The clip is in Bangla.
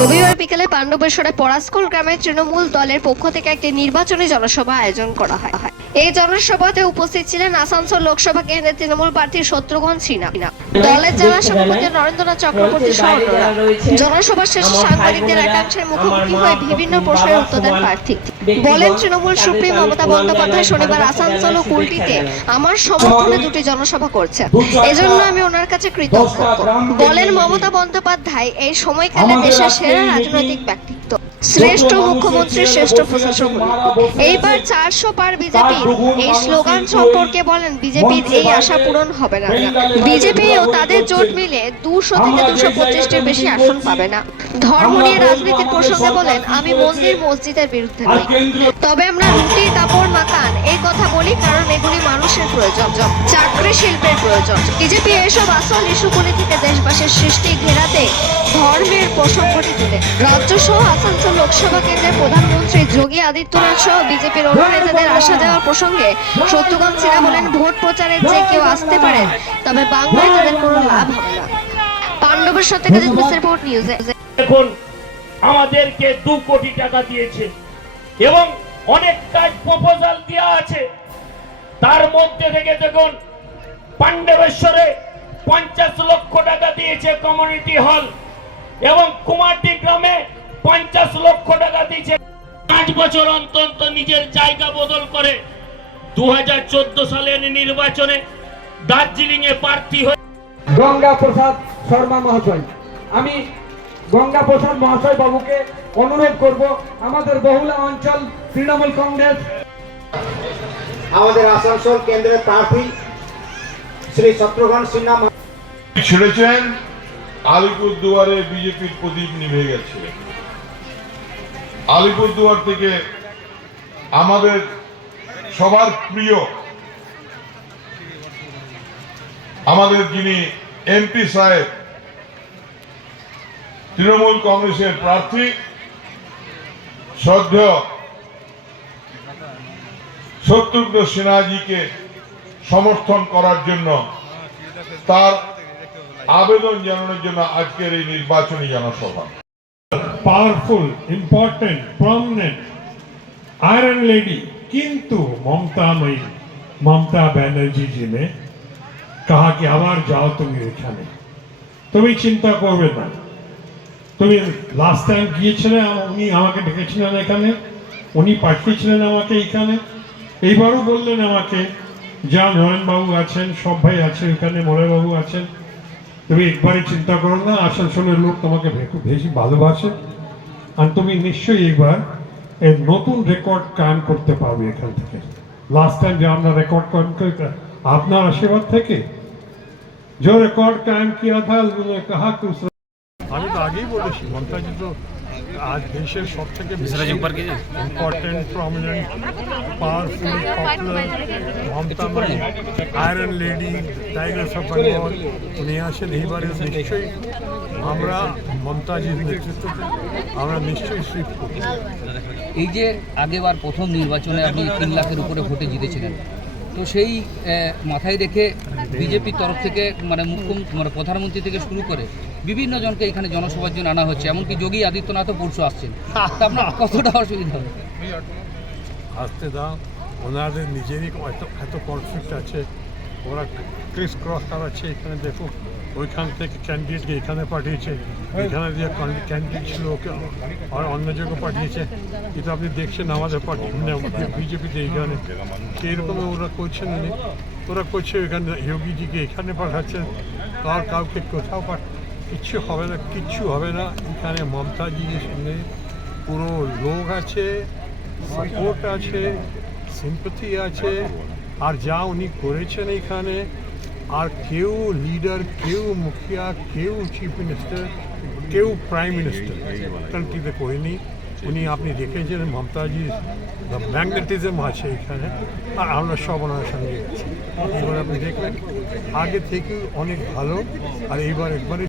রবিবার বিকেলে পাণ্ডবেশ্বরে পরাস্কুল গ্রামের তৃণমূল দলের পক্ষ থেকে একটি নির্বাচনী জনসভা আয়োজন করা হয়। এই জনসভাতে উপস্থিত ছিলেন আসানসোল লোকসভা কেন্দ্রের তৃণমূল প্রার্থী শত্রুঘ্ন সিনহা। দলের জেলা সভাপতি নরেন্দ্রনাথ চক্রবর্তী সহ জনসভা শেষে সাংবাদিকদের একাংশের মুখোমুখি হয়ে বিভিন্ন প্রশ্নের উত্তর দেন প্রার্থী। বলেন তৃণমূল সুপ্রিম মমতা বন্দ্যোপাধ্যায় শনিবার আসানসোল ও কুলটিতে আমার সমর্থনে দুটি জনসভা করছে। এজন্য আমি ওনার কাছে কৃতজ্ঞ। বলেন মমতা বন্দ্যোপাধ্যায় এই সময়কালে দেশের সেরা রাজনৈতিক ব্যক্তিত্ব শ্রেষ্ঠ মুখ্যমন্ত্রী শ্রেষ্ঠ প্রশাসক। এইবার চারশো পার বিজেপি এই স্লোগান সম্পর্কে বলেন বিজেপির এই আশা পূরণ হবে না। বিজেপি ও তাদের জোট মিলে দুশো থেকে দুশো পঁচিশটির বেশি আসন পাবে না। ধর্ম নিয়ে রাজনীতির প্রসঙ্গে বলেন আমি মন্দির মসজিদের বিরুদ্ধে নই। তবে আমরা রুটি কাপড় মাকান প্রয়োজন চাকরি শিল্পের প্রয়োজন। বিজেপি এসব আসল ইস্যুগুলি থেকে দেশবাসীর সৃষ্টি ঘেরাতে ধর্মের প্রসঙ্গটি তুলে রাজ্য সহ আসানসোল লোকসভা কেন্দ্রের প্রধানমন্ত্রী যোগী আদিত্যনাথ সহ বিজেপির অন্য আসা যাওয়ার প্রসঙ্গে সত্যকান্ত সিনহা বলেন, ভোট প্রচারে যে কেউ আসতে পারেন, তবে বাংলায় তাদের কোনো লাভ হবে না। থেকে জিনিস রিপোর্ট নিউজে দেখুন, আমাদেরকে দু কোটি টাকা দিয়েছে এবং অনেক কাজ প্রপোজাল দেওয়া আছে। তার মধ্যে থেকে দেখুন, পাণ্ডবেশ্বরে পঞ্চাশ লক্ষ টাকা দিয়েছে কমিউনিটি হল এবং কুমারটি গ্রামে পঞ্চাশ লক্ষ টাকা দিয়েছে। পাঁচ বছর অন্তত নিজের জায়গা বদল করে দু হাজার চোদ্দ সালের নির্বাচনে দার্জিলিং এ প্রার্থী হয়ে গঙ্গা প্রসাদ শর্মা মহাশয়। আমি গঙ্গা প্রসাদ মহাশয় বাবুকে অনুরোধ করব, আমাদের বহুলা অঞ্চল তৃণমূল কংগ্রেস আমাদের আসানসোল কেন্দ্রের প্রার্থী শ্রী শত্রুঘ্ন সিনহা ছেড়েছেন, আলিপুরদুয়ারে বিজেপির প্রদীপ নিভে গেছে। আলিপুরদুয়ার থেকে আমাদের সবার প্রিয়, আমাদের যিনি এমপি সাহেব, তৃণমূল কংগ্রেসের প্রার্থী, শ্রদ্ধেয় শত্রুঘ্ন সিনহাজিকে সমর্থন করার জন্য তার আবেদন জানানোর জন্য আজকের এই নির্বাচনী জনসভা। Powerful important prominent iron lady কিন্তু মমতাময়ী মমতা ব্যানার্জি জি নে কাহা কি আবার যাও তুমি ওইখানে তুমি চিন্তা করবে না। তুমি লাস্ট টাইম গিয়েছিলে, উনি আমাকে ডেকেছিলেন এখানে, উনি পাঠিয়েছিলেন আমাকে এখানে। এইবারও বললেন আমাকে যা নয়নবাবু আছেন সব ভাই আছে এখানে মলয়বাবু আছেন তুমি একবারই চিন্তা করো না আসানসোলের লোক তোমাকে ভে- বেশি ভালোবাসে আর তুমি নিশ্চয়ই একবার এর নতুন রেকর্ড কায়েম করতে পারবে এখান থেকে লাস্ট টাইম যে আমরা রেকর্ড কায়েম করে আপনার আশীর্বাদ থেকে जो रिकॉर्ड कायम किया था उन्होंने कहा कि उस আমি তো আগেই বলেছি মমতাজি তো আজ দেশের সব থেকে important prominent powerful popular Mamata মানে iron lady tigers of Bengal উনি আসেন এইবারে নিশ্চয়ই। আমরা মমতাজির নেতৃত্বে আমরা নিশ্চয়ই সুইফট করব। এই যে আগেবার প্রথম নির্বাচনে আপনি তিন লাখের উপরে ভোটে জিতেছিলেন তো সেই মাথায় রেখে বিজেপির তরফ থেকে মানে মুখ্য মানে প্রধানমন্ত্রী থেকে শুরু করে বিভিন্ন জনকে এখানে জনসভার জন্য আনা হচ্ছে। এমনকি যোগী আদিত্যনাথও পরশু আসছেন। তা আপনার কতটা অসুবিধা হবে? আসতে দাও। ওনাদের নিজেরই এত এত কনফ্লিক্ট আছে। ওরা ক্রিস ক্রস আছে এখানে দেখো ওইখান থেকে ক্যান্ডিডেটকে এখানে পাঠিয়েছে। এখানে যে ক্যান্ডিডেট ছিল ওকে আর অন্য জায়গায় পাঠিয়েছে। কিন্তু আপনি দেখছেন আমাদের পার্টি মানে বিজেপিতে এখানে। সেরকম ওরা করছেন ওরা করছে এখানে যোগীজিকে এখানে পাঠাচ্ছেন। আর কাউকে কোথাও পাঠ কিচ্ছু হবে না কিচ্ছু হবে না। এখানে মমতাজির সঙ্গে পুরো লোক আছে সাপোর্ট আছে সিম্পথি আছে। আর যা উনি করেছেন এখানে আর কেউ লিডার কেউ মুখিয়া, কেউ চিফ মিনিস্টার কেউ প্রাইম মিনিস্টার কান্ট্রিতে করেনি উনি আপনি দেখেছেন মমতাজি ম্যাগনেটিজম আছে এখানে। আর আমরা সব ওনার সঙ্গে এবার আপনি দেখবেন আগে থেকে অনেক ভালো, আর এবার একবারে